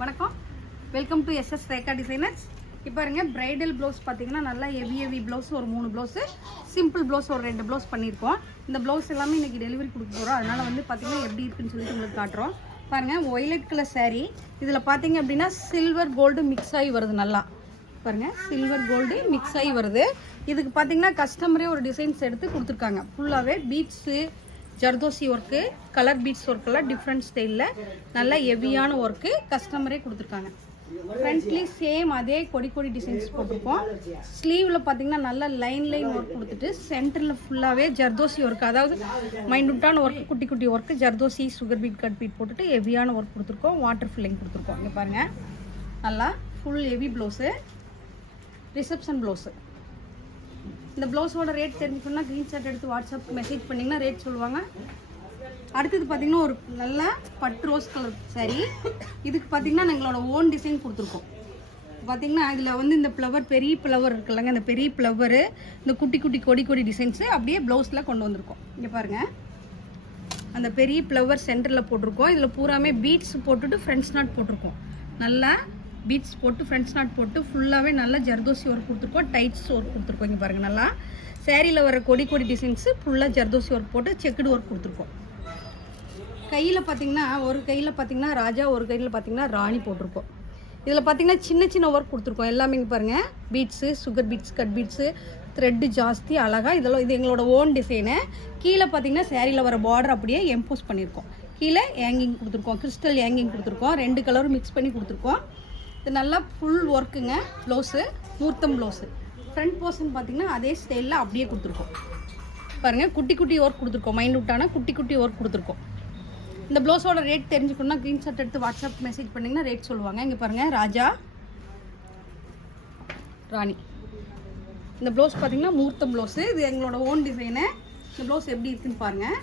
வணக்கம், welcome to SS Rekha designers. இப்போ பாருங்க, பிரைடல் ப்ளவுஸ் பார்த்தீங்கன்னா நல்லா ஹெவி ப்ளவுஸ் ஒரு 3 ப்ளவுஸு, சிம்பிள் ப்ளவுஸ் ஒரு 2 ப்ளவுஸ் பண்ணியிருக்கோம். இந்த ப்ளவுஸ் எல்லாமே இன்றைக்கி டெலிவரி கொடுக்க போகிறோம். அதனால் வந்து பார்த்தீங்கன்னா எப்படி இருக்குன்னு சொல்லிட்டு உங்களுக்கு காட்டுறோம். பாருங்கள், ஒய்லட் கலர் சாரீ. இதில் பார்த்தீங்க அப்படின்னா சில்வர் கோல்டு மிக்ஸ் ஆகி வருது. நல்லா பாருங்கள், சில்வர் கோல்டு மிக்ஸ் ஆகி வருது. இதுக்கு பார்த்தீங்கன்னா கஸ்டமரே ஒரு டிசைன்ஸ் எடுத்து கொடுத்துருக்காங்க. ஃபுல்லாகவே பீட்ஸு, ஜர்தோசி ஒர்க்கு, கலர் பீட்ஸ் ஒர்க்கெல்லாம் டிஃப்ரெண்ட் ஸ்டைலில் நல்லா ஹெவியான ஒர்க்கு கஸ்டமரே கொடுத்துருக்காங்க. ஃப்ரண்ட்லி சேம் அதே கொடி டிசைன்ஸ் போட்டிருக்கோம். ஸ்லீவில் பார்த்தீங்கன்னா நல்லா லைன் ஒர்க் கொடுத்துட்டு சென்டரில் ஃபுல்லாகவே ஜர்தோசி ஒர்க், அதாவது மைண்ட்வுட்டான ஒர்க், குட்டி work, zardozi sugar beat cut beat போட்டுட்டு ஹெவியான ஒர்க் கொடுத்துருக்கோம். வாட்டர் ஃபில்லிங் கொடுத்துருக்கோம். இங்கே பாருங்கள், நல்லா full heavy blouse, reception blouse. இந்த ப்ளவுஸோட ரேட் தெரிஞ்சுக்கணும்னா ஸ்க்ரீன்ஷாட் எடுத்து வாட்ஸ்அப் மெசேஜ் பண்ணிங்கன்னா ரேட் சொல்லுவாங்க. அடுத்தது பார்த்திங்கன்னா ஒரு நல்ல பட்டு ரோஸ் கலர் சாரீ. இதுக்கு பார்த்திங்கன்னா எங்களோட ஓன் டிசைன் கொடுத்துருக்கோம். பார்த்திங்கன்னா இதில் வந்து இந்த ஃப்ளவர், பெரிய ஃப்ளவர் இருக்குல்லங்க, இந்த பெரிய ஃப்ளவரு, இந்த குட்டி கொடி டிசைன்ஸு அப்படியே ப்ளவுஸில் கொண்டு வந்திருக்கோம். இங்கே பாருங்கள், அந்த பெரிய ஃப்ளவர் சென்டரில் போட்டிருக்கோம். இதில் பூராமே பீட்ஸ் போட்டுட்டு ஃப்ரெண்ட்ஸ் நாட் போட்டிருக்கோம். நல்லா பீட்ஸ் போட்டு ஃப்ரெண்ட்ஸ் நாட் போட்டு ஃபுல்லாகவே நல்லா ஜர்தோசி ஒர்க் கொடுத்துருக்கோம், டைட்ஸ் ஒர்க் கொடுத்துருக்கோம். இங்கே பாருங்கள், நல்லா சேரீயில் வர கொடி டிசைன்ஸு ஃபுல்லாக ஜர்தோசி ஒர்க் போட்டு செக்குடு ஒர்க் கொடுத்துருக்கோம். கையில் பார்த்திங்கன்னா ஒரு கையில் பார்த்திங்கன்னா ராஜா, ஒரு கையில் பார்த்திங்கன்னா ராணி போட்டிருக்கோம். இதில் பார்த்திங்கன்னா சின்ன ஒர்க் கொடுத்துருக்கோம். எல்லாமே இங்கே பாருங்கள், beads, sugar beads, cut beads, thread ஜாஸ்தி அழகாக. இதெல்லாம் இது எங்களோட ஓன் டிசைனு. கீழே பார்த்திங்கன்னா சேரீயில் வர பார்டர் அப்படியே எம்போஸ் பண்ணியிருக்கோம். கீழே ஏங்கிங் கொடுத்துருக்கோம், கிறிஸ்டல் ஏங்கிங் கொடுத்துருக்கோம். 2 கலரும் மிக்ஸ் பண்ணி கொடுத்துருக்கோம். இது நல்லா ஃபுல் ஒர்க்குங்க. ப்ளவுஸு மூர்த்தம் ப்ளவுஸு. ஃப்ரண்ட் போர்ஷன் பார்த்திங்கன்னா அதே ஸ்டைலில் அப்படியே கொடுத்துருக்கோம். பாருங்கள், குட்டி ஒர்க் கொடுத்துருக்கோம். மைண்ட்வுட்டான குட்டி ஒர்க் கொடுத்துருக்கோம். இந்த ப்ளவுஸோட ரேட் தெரிஞ்சுக்கணும்னா ஸ்க்ரீன்ஷாட் எடுத்து வாட்ஸ்அப் மெசேஜ் பண்ணிங்கன்னா ரேட் சொல்லுவாங்க. இங்கே பாருங்கள், ராஜா, ராணி. இந்த ப்ளவுஸ் பார்த்திங்கன்னா மூர்த்தம் ப்ளவுஸு. இது எங்களோட ஓன் டிசைனு. இந்த ப்ளவுஸ் எப்படி இருக்குன்னு பாருங்கள்.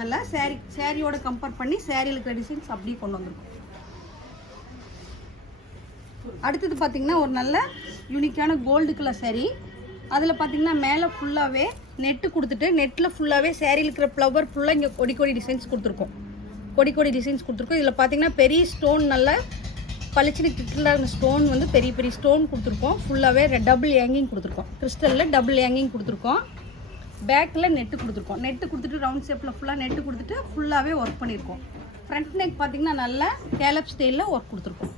நல்லா சேரீயோட கம்பேர் பண்ணி சேரீயில் இருக்கிற டிசைன்ஸ் அப்படியே கொண்டு வந்திருக்கோம். அடுத்தது பார்த்திங்கன்னா ஒரு நல்ல யூனிக்கான கோல்டு கலர் சாரீ. அதில் பார்த்திங்கன்னா மேலே ஃபுல்லாகவே நெட்டு கொடுத்துட்டு நெட்டில் ஃபுல்லாகவே சேரீயில் இருக்கிற ஃப்ளவர் ஃபுல்லாக இங்கே கொடி டிசைன்ஸ் கொடுத்துருக்கோம். கொடி டிசைன்ஸ் கொடுத்துருக்கோம். இதில் பார்த்திங்கன்னா பெரிய ஸ்டோன், நல்லா பளிச்சுன்னு கிட்டலான ஸ்டோன் வந்து பெரிய ஸ்டோன் கொடுத்துருக்கோம். ஃபுல்லாகவே டபுள் ஏங்கிங் கொடுத்துருக்கோம். கிறிஸ்டலில் டபுள் ஏங்கிங் கொடுத்துருக்கோம். பேக்கில் நெட்டு கொடுத்துருக்கோம். நெட்டு கொடுத்துட்டு ரவுண்ட் ஷேப்பில் ஃபுல்லாக நெட்டு கொடுத்துட்டு ஃபுல்லாகவே ஒர்க் பண்ணியிருக்கோம். ஃப்ரண்ட் நெக் பார்த்திங்கன்னா நல்லா கேலப் ஸ்டைலில் ஒர்க் கொடுத்துருக்கோம்.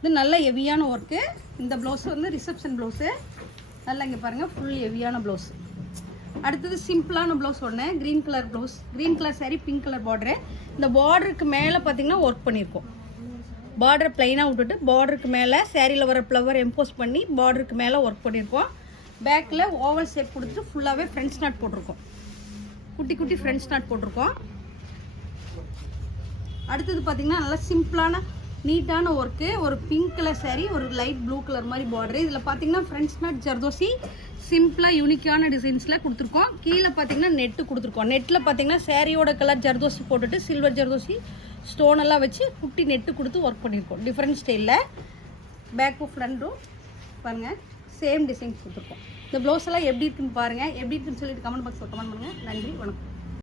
இது நல்ல ஹெவியான ஒர்க்கு. இந்த ப்ளவுஸ் வந்து ரிசப்ஷன் ப்ளவுஸு. நல்லா இங்கே பாருங்கள், ஃபுல் ஹெவியான ப்ளவுஸ். அடுத்தது சிம்பிளான ப்ளவுஸ் ஒன்று, green colour blouse, green colour sari, pink colour border. இந்த பார்டருக்கு மேலே பார்த்திங்கன்னா ஒர்க் பண்ணியிருக்கோம். பார்டரை ப்ளைனாக விட்டுட்டு பார்டருக்கு மேலே சேரீயில் வர ஃப்ளவர் எம்போஸ் பண்ணி பார்டருக்கு மேலே ஒர்க் பண்ணியிருக்கோம். பேக்கில் ஓவல் ஷேப் கொடுத்துட்டு ஃபுல்லாகவே ஃப்ரெண்ட்ஸ் நாட் போட்டிருக்கோம். குட்டி ஃப்ரெண்ட்ஸ் நாட் போட்டிருக்கோம். அடுத்தது பார்த்திங்கன்னா நல்லா சிம்பிளான நீட்டான ஒர்க்கு. ஒரு பிங்க் கலர் சாரீ, ஒரு லைட் ப்ளூ கலர் மாதிரி பார்டரு. இதில் பார்த்தீங்கன்னா ஃப்ரெண்ட்ஸ் நாட் ஜர்தோசி சிம்பிளாக யூனிக்கான டிசைன்ஸில் கொடுத்துருக்கோம். கீழே பார்த்தீங்கன்னா நெட்டு கொடுத்துருக்கோம். நெட்டில் பார்த்தீங்கன்னா சேரீயோட கலர் ஜர்தோசி போட்டுட்டு சில்வர் ஜர்தோசி ஸ்டோன் எல்லாம் வச்சு குட்டி நெட்டு கொடுத்து ஒர்க் பண்ணியிருக்கோம். டிஃப்ரெண்ட் ஸ்டைலில் பேக்கும் ஃப்ரண்ட்டும் பாருங்கள், சேம் டிசைன்ஸ் கொடுத்துருக்கோம். இந்த ப்ளவுஸ் எல்லாம் எப்படி இருக்குன்னு பாருங்கள். எப்படி இருக்குன்னு சொல்லிட்டு கமெண்ட் பாக்ஸில் கமெண்ட் பண்ணுங்கள். நன்றி, வணக்கம்.